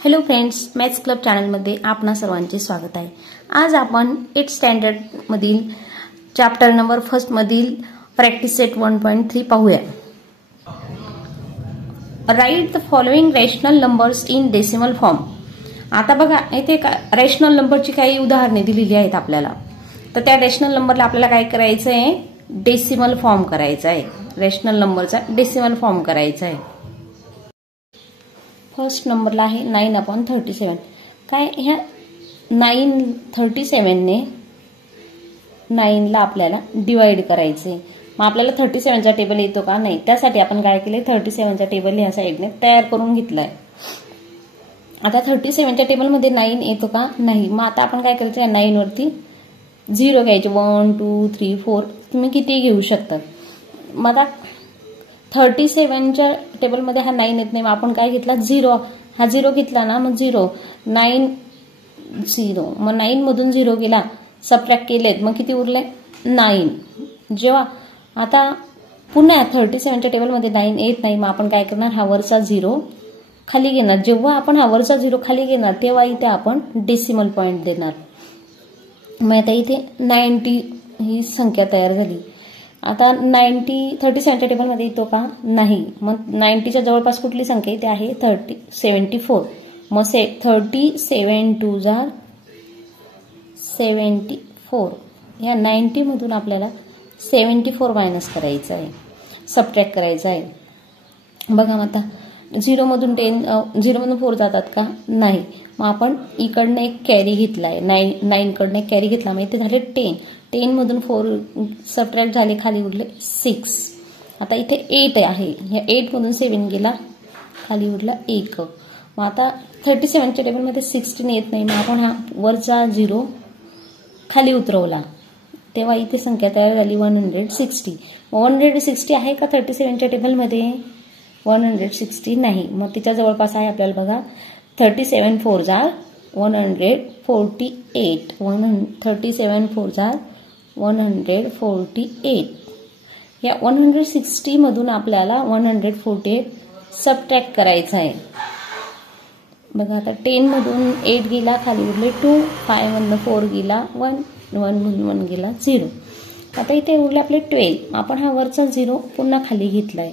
Hello friends, maths club चॅनलमध्ये आपणा सर्वांचे स्वागत आहे। आज आपण 8th स्टँडर्ड मधील चॅप्टर नंबर 1 मधील प्रॅक्टिस सेट 1.3 पाहूया। Right the following rational numbers in decimal form. आता बघा, इथे रॅशनल नंबरची काही उदाहरणे दिलेली आहेत आपल्याला। तर त्या रॅशनल नंबरला आपल्याला काय करायचं आहे? डेसिमल फॉर्म करायचा आहे। रॅशनल नंबरचा डेसिमल फॉर्म करायचा आहे। फर्स्ट नंबरला आहे 9/37। काय ह्या 937 ने 9 ला आपल्याला डिवाइड करायचे। मग आपल्याला 37 चा टेबल येतो का? नाही। त्यासाठी आपण काय केले, 37 चा टेबल ह्या साइडने तयार करून घेतलाय। आता 37 च्या टेबल मध्ये 9 येतो का? नाही। मग आता आपण काय करायचं, या 9 वरती 0 घ्यायचे। 1 2 3 4 तुम्ही किती घेऊ शकता। मग आता 37 च्या टेबल मध्ये हा 9 येत नाही। मग आपण काय घेतला, 0। हा 0 घेतला ना, मग 0 9 0, मग 9 मधून 0 गेला, सबट्रॅक्ट केलेत, मग किती उरले 9। जेव्हा आता पुन्हा 37 च्या टेबल मध्ये 9 येत नाही, मग आपण काय करणार, हा वरचा 0 खाली घेणार। जेव्हा आपण हा वरचा 0 खाली घेणार तेव्हा इथे आपण डेसिमल पॉइंट देणार। मग आता इथे 90 ही संख्या तयार झाली। आता 37 च्या टेबल मध्ये येतो का? नाही। मग 90 च्या जवळपास कुठली संख्या इथे आहे? 74। मग 37 2 जार 74। या 90 मधून आपल्याला 74 मायनस करायचं आहे, सबट्रॅक्ट करायचं आहे। बघा, मग आता 0 मधून 4 जातात का? नाही। मग आपण इकडनं एक कॅरी घेतलाय, 9 कडनं एक कॅरी घेतला, मग इथे झाले 10 मधून 4 सबट्रॅक्ट झाले, खाली उरले 6। आता इथे 8 आहे, या 8 मधून 7 गेला, खाली उरला 1। मग आता 37 च्या टेबल मध्ये 16 येत नाही। मग आपण हा वरचा 0 खाली उतरवला, तेव्हा इथे संख्या तयार झाली 160। 160 आहे का 37 च्या टेबल मध्ये? 160 नाही। मग तिच्या जवळपास आहे आपल्याला बघा, 37 4 जार 148। 37 4 जार 148। या 160 मधून आपल्याला 148 सबट्रॅक्ट करायचा आहे। बघा, आता 10 मधून 8 गेला, खाली उरले 2। 5 मधून 4 गेला 1, 1 मधून 1 गेला 0। आता इथे उरले आपले 12। आपण हा वरचा 0 पुन्हा खाली घेतलाय,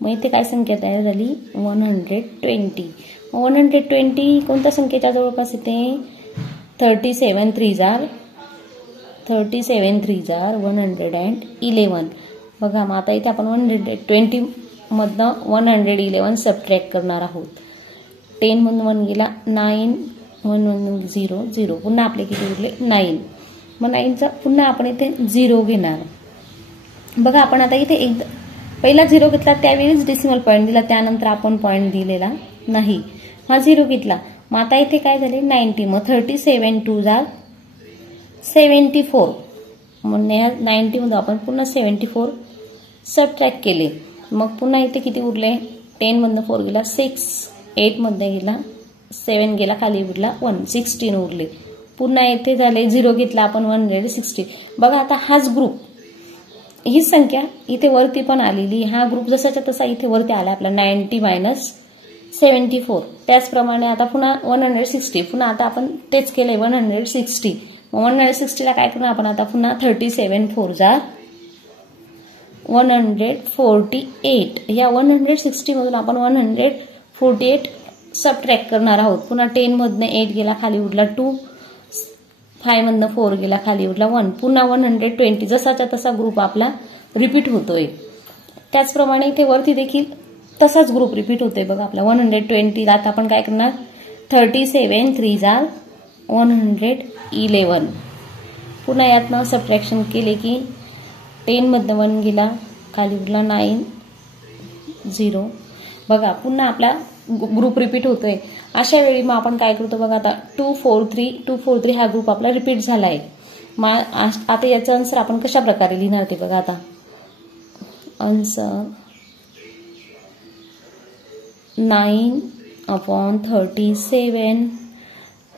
मग इथे काय संख्या तयार झाली? 120। 120 कोणत्या संख्येच्या जवळपास येते? 37 3 जार 111। बघा, मग आता इथे आपण 120 मधनं 111 सबट्रॅक्ट करणार आहोत। 10 मधून 1 गेला 9, 1 मधून 0 0, पुन्हा आपले किती उरले 9। मग 9चा पुन्हा आपण इथे 0 घेणार। बघा, आपण आता इथे पहिला 0 घेतला त्यावेळीच डेसिमल पॉइंट दिला, त्यानंतर आपण पॉइंट दिलेला नाही। हा 0 घेतला, मग आता इथे काय झाले 90। मग 37 2 जार 74। मग 90 मधून आपण पुन्हा 74 सबट्रॅक्ट केले, मग पुन्हा इथे किती उरले? 10 मधनं 4 गेला 6, 8 मधनं गेला 7 गेला, खाली उरला 1, 16 उरले। पुन्हा इथे झाले 0 घेतला आपण 160। बघा, आता हाच ग्रुप, ही संख्या इथे वरती पण आलेली, हा ग्रुप जसाच्या तसा इथे वरती आला आपला 90 मायनस 74। त्याचप्रमाणे आता पुन्हा 160, पुन्हा आता आपण तेच केलंय 160। मग 160 ला काय करणार आपण आता पुन्हा 37 4 जार 148। या 160 मधून आपण 148 सबट्रॅक्ट करणार आहोत। पुन्हा 10 मधनं 8 गेला, खाली उरला 2। 5 मधनं 4 गेला, खाली उरला 1। पुन्हा 120, जसाच्या तसा ग्रुप आपला रिपीट होतोय। त्याचप्रमाणे इथे वरती देखील तसाच ग्रुप रिपीट होतोय। बघा, आपला 120 ला आता आपण काय करणार, 37 3 जार 111। पुन्हा यातनं सबट्रॅक्शन केले की 10 मधनं 1 गेला, खाली उरला 9 0। बघा, पुन्हा आपला ग्रुप रिपीट होतोय। अशा वेळी मग आपण काय करतो, बघा, आता 243 हा ग्रुप आपला रिपीट झालाय। मग आता याचा आन्सर आपण कशा प्रकारे लिहिणार ते बघा। आता आन्सर 9/37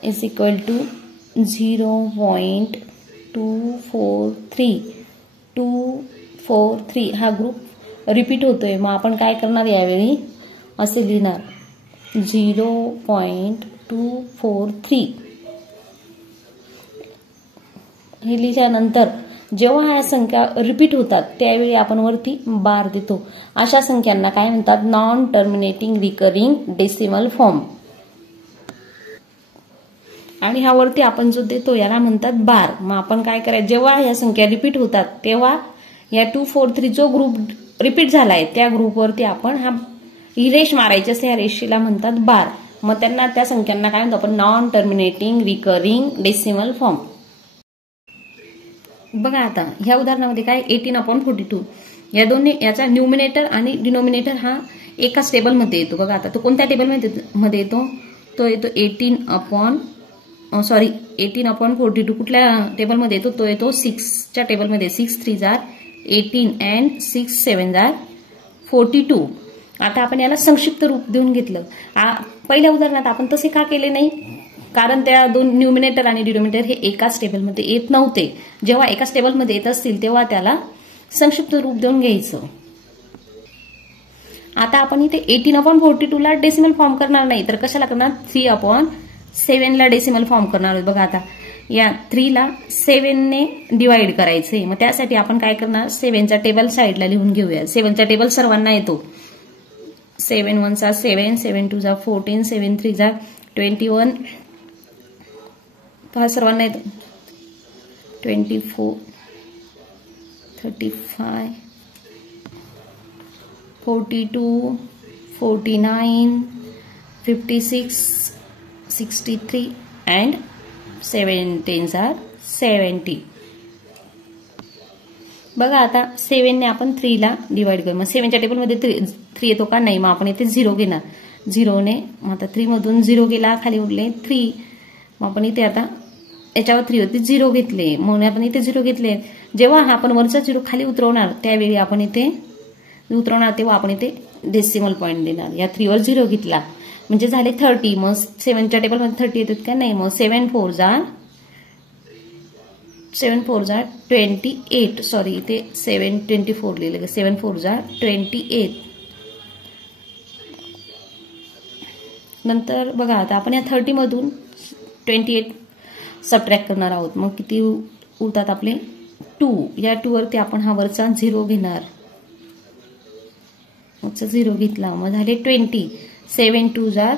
इज इक्वल टू 0.243 हा ग्रुप रिपीट होतोय। मग आपण काय करणार यावेळी, असे लिहिणार 0.243 हे लिहिल्यानंतर जेव्हा ह्या संख्या रिपीट होतात त्यावेळी आपण वरती बार देतो. अशा संख्यांना काय म्हणतात? Non terminating recurring decimal form. आणि ह्यावरती आपण जो देतो याला म्हणतात बार. मग आपण काय करायचं? जेव्हा ह्या संख्या रिपीट होतात तेव्हा या 243 जो ग्रुप रिपीट झालाय त्या ग्रुपवरती आपण ही रेष मारायची असते. ह्या रेषेला म्हणतात बार. मग त्या संख्यांना काय म्हणतो आपण? Non terminating recurring decimal form. बघा आता ह्या उदाहरणामध्ये काय 18/42 या दोन्ही याचा न्यूमिनेटर आणि डिनोमिनेटर हा एकाच टेबलमध्ये येतो. बघा आता तो कोणत्या टेबलमध्ये येतो? तो येतो 18/42 कुठल्या टेबलमध्ये येतो? तो येतो 6च्या टेबलमध्ये. 6 3 जार 18 अँड 6 7 जार 42. आता आपण याला संक्षिप्त रूप देऊन घेतलं. पहिल्या उदाहरणात आपण तसे का केले नाही? कारण त्या दोन न्यूमिनेटर आणि डिनोमिनेटर हे एकाच टेबलमध्ये येत नव्हते. जेव्हा एकाच टेबलमध्ये येत असतील तेव्हा त्याला संक्षिप्त रूप देऊन घ्यायचं. आता आपण इथे 18/42 ला डेसिमल फॉर्म करणार नाही तर कशाला करणार? 3/7 ला डेसिमल फॉर्म करणार आहोत. बघा आता या 3 ला 7 ने डिवाइड करायचे. मग त्यासाठी आपण काय करणार? 7चा टेबल साईडला लिहून घेऊया. 7चा टेबल सर्वांना येतो. 7 1 7 7 2 14 7 3 21 पहा सर्वांना येतो. 24 35 42 49 56 63 अँड 7 10 70. बघा आता 7 ने आपण 3 ला डिवाइड करू. मग 7च्या टेबलमध्ये 3 येतो का? नाही. मग आपण इथे 0 घेणार. 0 ने मग आता 3 मधून 0 गेला, खाली उरले 3. मग आपण इथे आता याच्यावर 3 होती 0 घेतले. म्हणून आपण इथे 0 घेतले. जेव्हा आपण वरचा 0 खाली उतरवणार त्यावेळी आपण इथे उतरवणार तेव्हा आपण इथे डेसिमल पॉईंट देणार. या 3 वर 0 घेतला म्हणजे झाले 30. मग 7च्या टेबलमध्ये 30 येतात का? नाही. मग 7 4 28. सॉरी इथे 724 लिहिलं. 7 4 28. नंतर बघा आता आपण या 30 मधून 28 सबट्रॅक्ट करणार आहोत. मग किती उरतात आपले? 2. या 2 वरती आपण हा वरचा 0 घेणार. वरचा 0 घेतला मग झाले 20. 7 2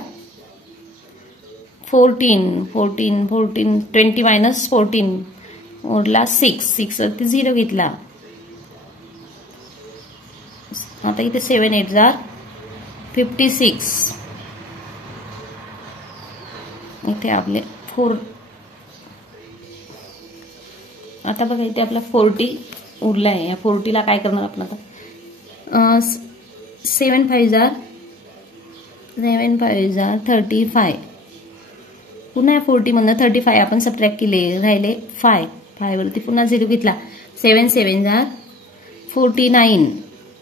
14 14 14 20 मायनस 14 उरला 6. 6 वरती 0 घेतला. आता इथे 7 8 56. इथे आपले 4. आता बघा इथे आपला 40 उरला आहे. या 40 ला काय करणार आपण आता? 7 5 35. पुन्हा 40 मधनं 35 आपण सबट्रॅक्ट केले, राहिले 5. 5 वरती पुन्हा 0 घेतला. 7 7 49.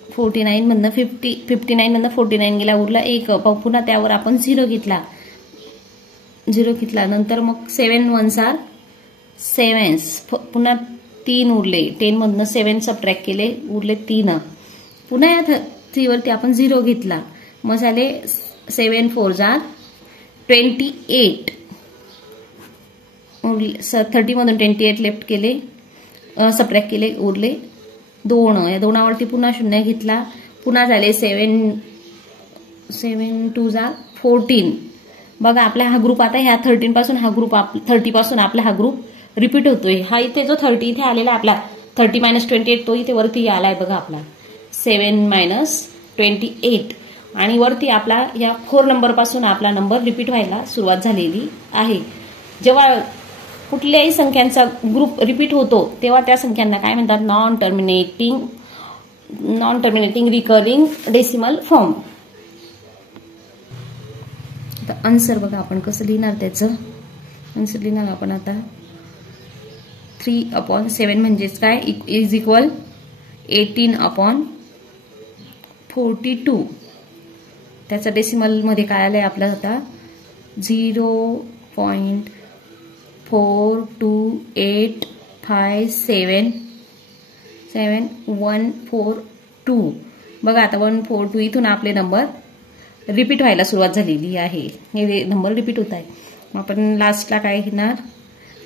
49 मधनं 59 मधनं 49 गेला, उरला 1. पुन्हा त्यावर आपण 0 घेतला. नंतर मग 7 1 7. पुन्हा 3 उरले. 10 मधनं 7 सबट्रॅक्ट केले, उरले 3. पुन्हा या 3 वरती आपण 0 घेतला. मग झाले 7 4 28. 30 मधून 28 लेफ्ट केले, सबट्रॅक्ट केले, उरले 2. या 2 वरती पुन्हा 0 घेतला. पुन्हा झाले 7 2 14. बघा आपला हा ग्रुप आता ह्या 13 पासून हा ग्रुप 30 पासून आपला हा ग्रुप रिपीट होतोय. हा इथे जो 30 इथे आलेला आपला 30 - 28 तो इथे वरती आलाय. बघा आपला 7 - 28 आणि वरती आपला या 4 नंबर पासून आपला नंबर रिपीट व्हायला सुरुवात झालेली आहे. जेव्हा कुठल्याही संख्यांचा ग्रुप रिपीट होतो तेव्हा त्या संख्यांना काय म्हणतात? Non terminating recurring decimal form. आता आन्सर बघा आपण कसं लिहिणार. त्याचं आन्सर लिहिणार आपण आता 3/7 म्हणजेच काय? Is equal 18/42. त्याचा डेसिमल मध्ये काय आलंय आपलं आता? 0.42857 142. बघा आता 142 इथून आपले नंबर रिपीट व्हायला सुरुवात झालेली आहे, हे नंबर रिपीट होत आहे. मग आपण लास्टला काय घेणार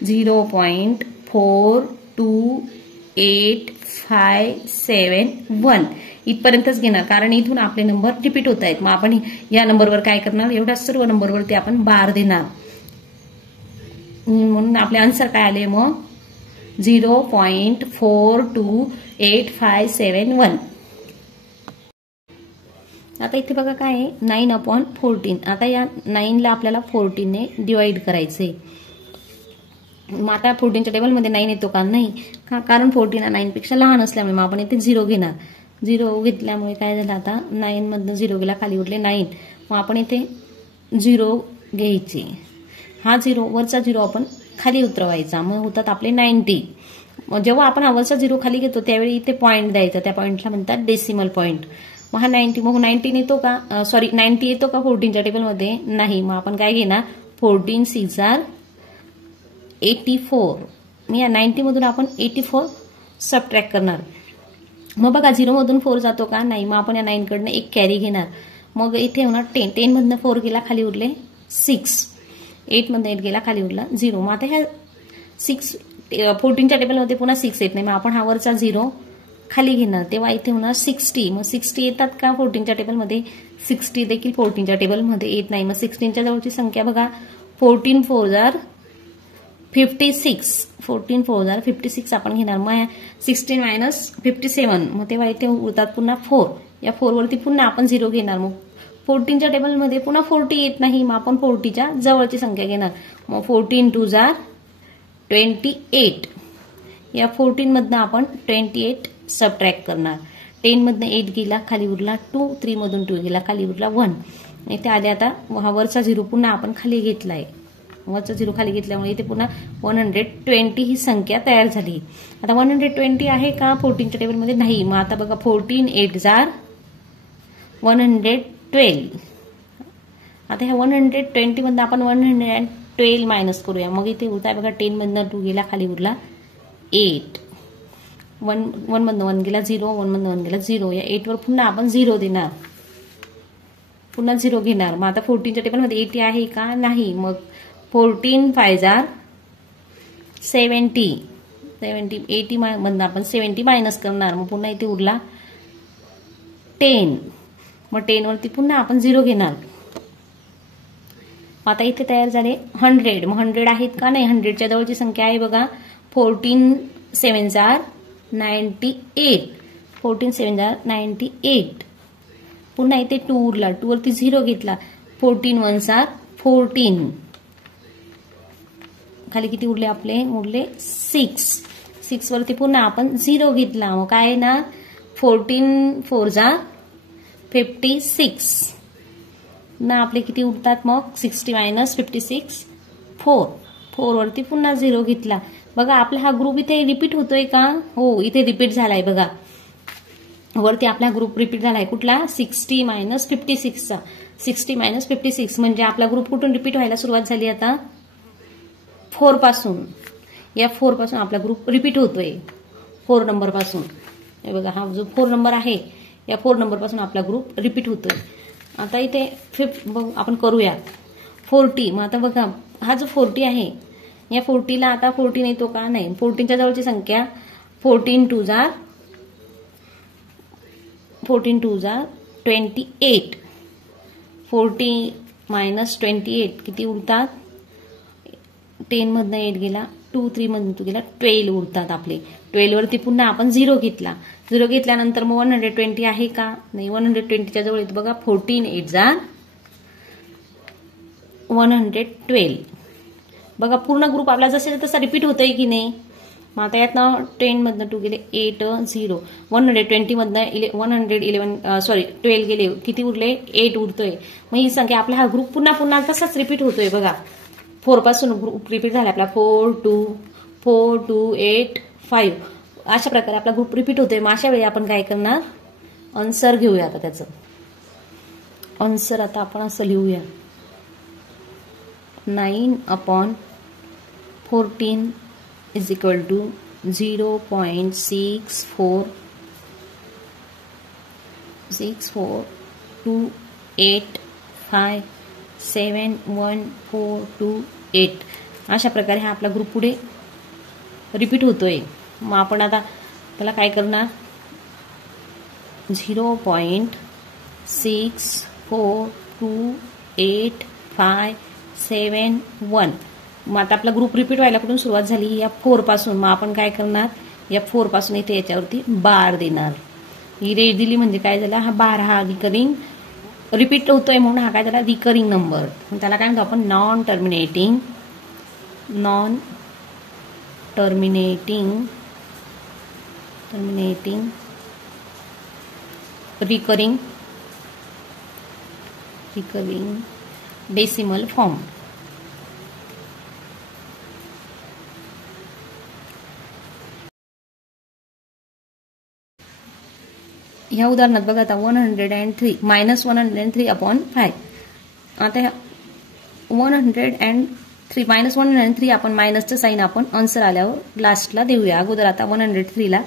0.42857 इथपर्यंतच घेणार, कारण इथून आपले नंबर रिपीट होत आहेत. मग आपण या नंबरवर काय करणार, एवढ्या सर्व नंबरवरती आपण बार देणार. म्हणून आपले आन्सर काय आले मग 0.42857. आता इथे बघा काय आहे 9/14. आता या 9ला आपल्याला 14ने डिवाइड करायचे. मग आता 14च्या टेबलमध्ये 9 येतो का, नाही, कारण 14 हा 9 पेक्षा लहान असल्यामुळे मग आपण इथे 0 घेणार. 0 घेतल्यामुळे काय झालं, आता 9 मधनं 0 गेला, खाली उरले 9. मग आपण इथे 0 घ्यायचे. हा 0 वरचा 0 आपण खाली उतरवायचा, मग होतात आपले 90. मग जेव्हा आपण हा वरचा 0 खाली घेतो त्यावेळी इथे पॉईंट द्यायचा, त्या पॉईंटला म्हणतात डेसिमल पॉईंट. मग हा 90, मग 19 येतो का, 90 येतो का 14च्या टेबलमध्ये, नाही. मग आपण काय घेणार 14 6 84. मग या 90 मधून आपण 84 सबट्रॅक्ट करणार. मग बघा 0 मधून 4 जातो का, नाही. मग आपण या 9 कडनं एक कॅरी घेणार. मग इथे होणार 10 मधनं 4 गेला, खाली उरले 6. 8 मधनं 8 गेला, खाली उरला 0. मग आता ह्या 14च्या टेबलमध्ये पुन्हा 6 येत नाही, मग आपण हा वरचा 0 खाली घेणार, तेव्हा इथे होणार 60. मग 60 येतात का 14च्या टेबलमध्ये, 60 देखील 14च्या टेबलमध्ये येत नाही. मग 16च्या जवळची संख्या बघा 14 4 56. 14 4 56 आपण घेणार. मग 16 - 57, मग तेव्हा इथे उरतात पुन्हा 4. या 4 वरती पुन्हा आपण 0 घेणार. मग 14च्या टेबलमध्ये पुन्हा 40 येत नाही, मग आपण 40च्या जवळची संख्या घेणार. मग 14 2 28. या 14 मधनं आपण 28 सबट्रॅक्ट करणार. 10 मधनं 8 गेला, खाली उरला 2. 3 मधून 2 गेला, खाली उरला 1. इथे आले आता हा वरचा 0 पुन्हा आपण खाली घेतलाय. वरचा 0 खाली घेतल्यामुळे इथे पुन्हा 120 ही संख्या तयार झाली. आता 120 आहे का 14च्या टेबलमध्ये, नाही. मग आता बघा 14 8 112. आता ह्या 120 मधनं आपण 112 मायनस करूया. मग इथे उरताय बघा 10 मधनं 2 गेला, खाली उरला 8. 1 मधनं 1 गेला 0, 1 मधनं 1 गेला 0. या 8 वर पुन्हा आपण 0 देणार, पुन्हा 0 घेणार. मग आता 14च्या टेबलमध्ये 80 आहे का, नाही. मग 14 5 70. 80 मधनं आपण 70 मायनस करणार. मग पुन्हा इथे उरला 10. मग 10 वरती पुन्हा आपण 0 घेणार. आता इथे तयार झाले 100. मग 100 आहेत का, नाही. 100च्या जवळची संख्या आहे बघा 14 7 98. 14 7 98. पुन्हा इथे 2 उरला, 2 वरती 0 घेतला. 14 1 14. खाली किती उरले आपले, उरले 6. 6 वरती पुन्हा आपण 0 घेतला. मग काय ना 14 4 56. ना आपले किती उरतात मग 60 - 56 4. 4 वरती पुन्हा 0 घेतला. बघा आपला हा ग्रुप इथे रिपीट होतोय का, हो इथे रिपीट झालाय. बघा वरती आपला ग्रुप रिपीट झालाय, कुठला 60 - 56चा. 60 - 56 म्हणजे आपला ग्रुप कुठून रिपीट व्हायला सुरुवात झाली, आता 4 पासून. या 4 पासून आपला ग्रुप रिपीट होतोय, 4 नंबर पासून. हे बघा हा जो 4 नंबर आहे, या 4 नंबर पासून आपला ग्रुप रिपीट होतोय. आता इथे 5 आपण करूया 40. मग आता बघा हा जो 40 आहे, या 40ला आता 14 येतो का, नाही. 14च्या जवळची संख्या 14 2 28. 40 - 28 किती उरतात, 10 मधनं 8 गेला, 2 3 मधनं 2 गेला, 12 उरतात आपले. 12 वरती पुन्हा आपण 0 घेतला. 0 घेतल्यानंतर मग 120 आहे का, नाही. 120च्या जवळ येतो बघा 14 8 112. बघा पूर्ण ग्रुप आपला जसे तसा रिपीट होतोय की नाही. मग आता यातनं 10 मधनं 2 गेले 8 0. 120 मधनं 12 गेले, किती उरले 8 उरतोय. मग ही संख्या आपला हा ग्रुप पुन्हा पुन्हा तसाच रिपीट होतोय. बघा 4 पासून ग्रुप रिपीट झाला आपला 4 2 8 5. अशा प्रकारे आपला ग्रुप रिपीट होतोय. मग अशा वेळी आपण काय करणार, आन्सर घेऊया. आता त्याचं आन्सर आता आपण असं लिहूया 9/14 is equal to 0.642428 5 7 1 4 2 8 अशा प्रकारे हा आपला ग्रुप पुढे रिपीट होतोय. मग आपण आता त्याला काय करणार 0.642857 मग आता आपला ग्रुप रिपीट व्हायला कुठून सुरुवात झाली या 4 पासून. मग आपण काय करणार या 4 पासून इथे याच्यावरती बार देणार. ही रेष दिली म्हणजे काय झालं हा बार हा रिकरिंग रिपीट होतोय म्हणून हा काय झाला रिकरिंग नंबर. त्याला काय म्हणतो आपण non terminating recurring decimal form. ह्या उदाहरणात बघा आता 103 -103/5. आता 103 -103 आपण मायनसचं साईन आपण आन्सर आल्यावर लास्टला देऊया. अगोदर आता 103ला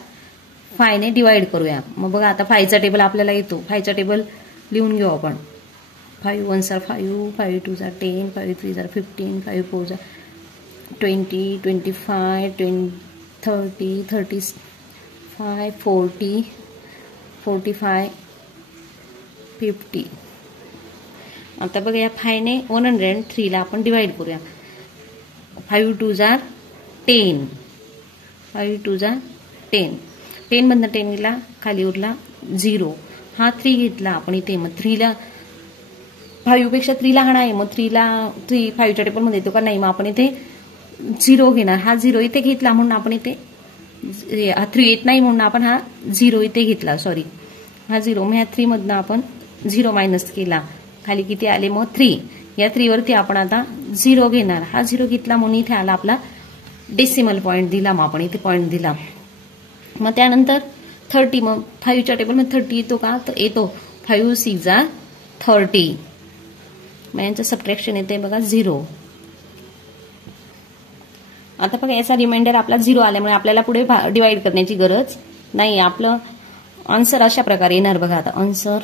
5 ने डिवाइड करूया. मग बघा आता 5चा टेबल आपल्याला येतो. 5चा टेबल लिहून घेऊ आपण. 5 1s are 5, 5 2s are 10, 5 3s are 15, 5 4s are 20, 25, 30, 35, 40, 45, 50. आता बघा या 5 ने 103ला आपण डिवाइड करूया. 5 2s are 10, 5 2s are 10. 10 मधनं 10 गेला खाली उरला 0. हा 3 घेतला आपण इथे. मग 3ला 5 पेक्षा 3 लहान आहे. मग 3 5च्या टेबलमध्ये येतो का नाही. मग आपण इथे 0 घेणार. हा 0 इथे घेतला म्हणून आपण इथे हा 3 येत नाही म्हणून आपण हा 0 इथे घेतला. सॉरी हा 0. मग ह्या 3 मधनं आपण 0 मायनस केला. खाली किती आले मग 3. या 3 वरती आपण आता 0 घेणार. हा 0 घेतला म्हणून इथे आला आपला डेसिमल पॉईंट दिला. मग आपण इथे पॉईंट दिला. मग त्यानंतर 30. मग 5च्या टेबलमध्ये 30 येतो का तर येतो. 5 6 are 30. मग यांचं सबट्रॅक्शन येते बघा 0. आता बघा याचा रिमाइंडर आपला 0 आल्यामुळे आपल्याला पुढे डिवाइड करण्याची गरज नाही. आपलं आन्सर अशा प्रकारे येणार बघा. आता आन्सर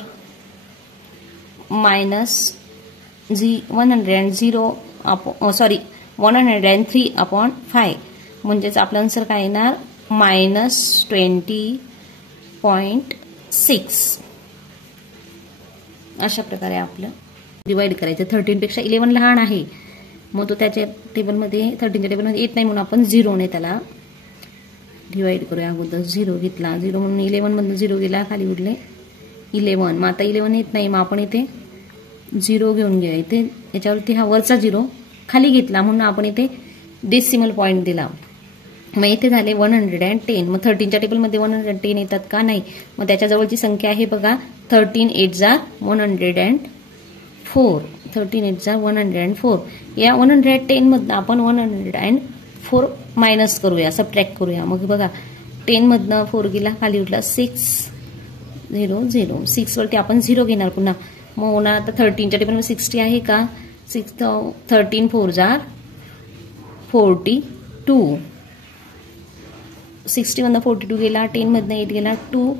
-103/5 म्हणजेच आपलं आन्सर काय येणार -20.6. अशा प्रकारे आपलं डिवाइड करायचं. 13 पेक्षा 11 लहान आहे. मग तो त्याच्या टेबलमध्ये 13च्या टेबलमध्ये येत नाही म्हणून आपण 0 ने त्याला डिवाइड करूया. अगोदर 0 घेतला. 0 म्हणून 11 मधून 0 गेला खाली उरले 11. मग आता 11 येत नाही. मग आपण इथे 0 घेऊन घेऊया. इथे याच्यावरती हा वरचा 0 खाली घेतला म्हणून आपण इथे डेसिमल पॉईंट दिला. मग इथे झाले 110. मग 13च्या टेबलमध्ये 110 येतात का नाही. मग त्याच्या जवळची संख्या आहे बघा 13 8s are 104. 13 8s are 104. या 110 मधनं आपण 104 मायनस करूया. सबट्रॅक्ट करूया. मग बघा 10 मधनं 4 गेला खाली उरला 6 0 0. 6 वरती आपण 0 घेणार पुन्हा. मग होणार आता 13च्या टेबलमध्ये 60 आहे का 13 4s are 42. 60 मधनं 42 गेला. 10 मधनं 8 गेला 2.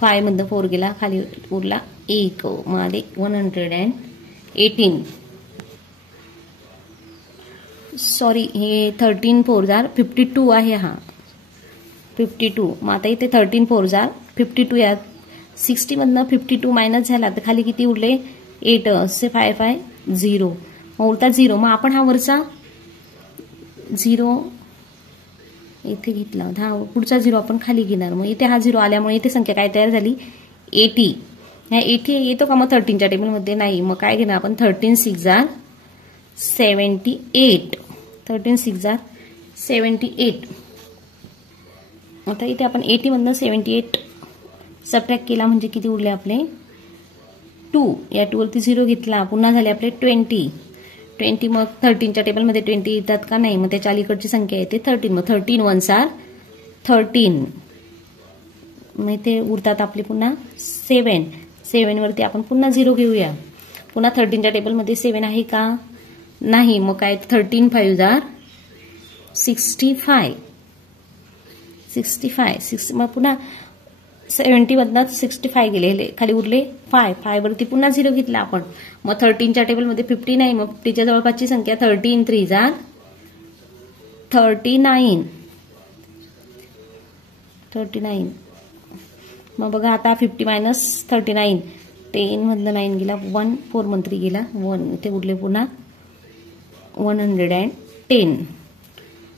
5 मधनं 4 गेला खाली उरला 1. मग आले 118. सॉरी हे 13 4s are 52 आहे. हा 52. मग आता इथे 13 4s are 52 या 60 मधनं 52 मायनस झाला तर खाली किती उरले 8. 5 5 0. मग उरता 0. मग आपण हा वरचा 0 इथे घेतला. हा पुढचा 0 आपण खाली घेणार. मग इथे हा 0 आल्यामुळे इथे संख्या काय तयार झाली 80. ह्या 80 येतो का मग 13च्या टेबलमध्ये नाही. मग काय घेणार आपण 13 6 are 78. 13 6 are 78. आता इथे आपण 80 मधनं 78 सबट्रॅक्ट केला म्हणजे किती उरले आपले 2. या 2 वरती 0 घेतला पुन्हा झाले आपले 20. मग 13च्या टेबलमध्ये 20 येतात का नाही. मग त्याच्या अलीकडची संख्या येते 13. मग 13 1s are 13. मग इथे उरतात आपले पुन्हा 7. 7 वरती आपण पुन्हा 0 घेऊया. पुन्हा 13च्या टेबलमध्ये 7 आहे का नाही. मग काय 13 5s are 65. 65 6. मग पुन्हा 70मधनं 65 गेले, खाली उरले 5 वरती पुन्हा 0 घेतला आपण. मग 13च्या टेबलमध्ये 50 नाही, मग 50च्या जवळपासची संख्या 13 3 जा 39. मग बघा आता 50 मायनस 39, 10 मधलं 9 गेला, 1 4 मंत्री गेला, 1 ते उरले पुन्हा 110.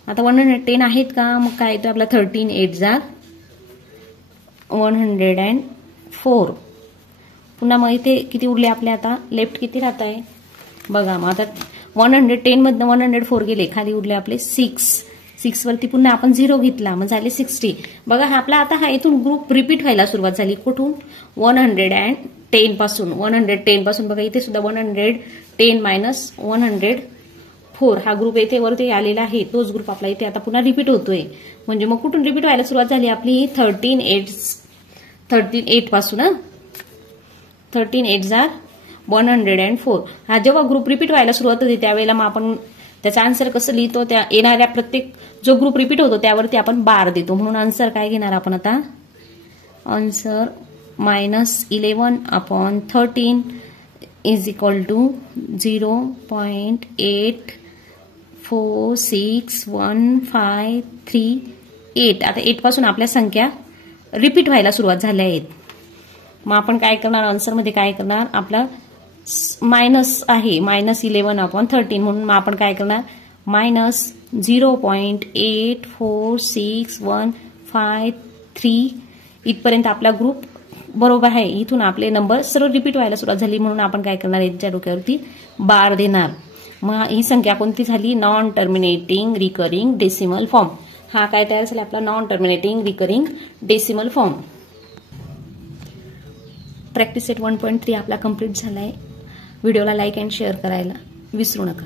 आता 110 आहेत का? मग काय येतो आपला 13 8 जा 104. पुन्हा मग इथे किती उरले आपले? आता लेफ्ट किती राहत आहे बघा. मग आता 110 मधनं 104 गेले, खाली उरले आपले 6 वरती पुन्हा आपण 0 घेतला, मग झाले 60. बघा हा आपला आता हा इथून ग्रुप रिपीट व्हायला सुरुवात झाली. कुठून? 110 पासून. 110 पासून बघा इथे सुद्धा 110 मायनस 104 हा ग्रुप इथे वरती आलेला आहे. तोच ग्रुप आपला इथे आता पुन्हा रिपीट होतोय. म्हणजे मग कुठून रिपीट व्हायला सुरुवात झाली आपली? 13 8 पासून. 13 8 जा 104. हा जेव्हा ग्रुप रिपीट व्हायला सुरुवात होते त्यावेळेला मग आपण त्याचा आन्सर कसं लिहितो? त्या येणाऱ्या प्रत्येक जो ग्रुप रिपीट होतो त्यावरती आपण बार देतो. म्हणून आन्सर काय घेणार आपण आता? Answer -11/13 is equal to 0.846153. आता 8 पासून आपल्या संख्या रिपीट व्हायला सुरुवात झाल्या आहेत. मग आपण काय करणार? आन्सरमध्ये काय करणार? आपला मायनस आहे, -11/13 म्हणून मग आपण काय करणार? -0.846153 इथपर्यंत आपला ग्रुप बरोबर आहे. इथून आपले नंबर सर्व रिपीट व्हायला सुरुवात झाली म्हणून आपण काय करणार? यांच्या डोक्यावरती बार देणार. मग ही संख्या कोणती झाली? Non terminating recurring decimal form. हा काय तयार झाला आपला? Non terminating recurring decimal form. Practice set 1.3 आपला कंप्लीट झालाय. व्हिडिओला लाईक अँड शेअर करायला विसरू नका.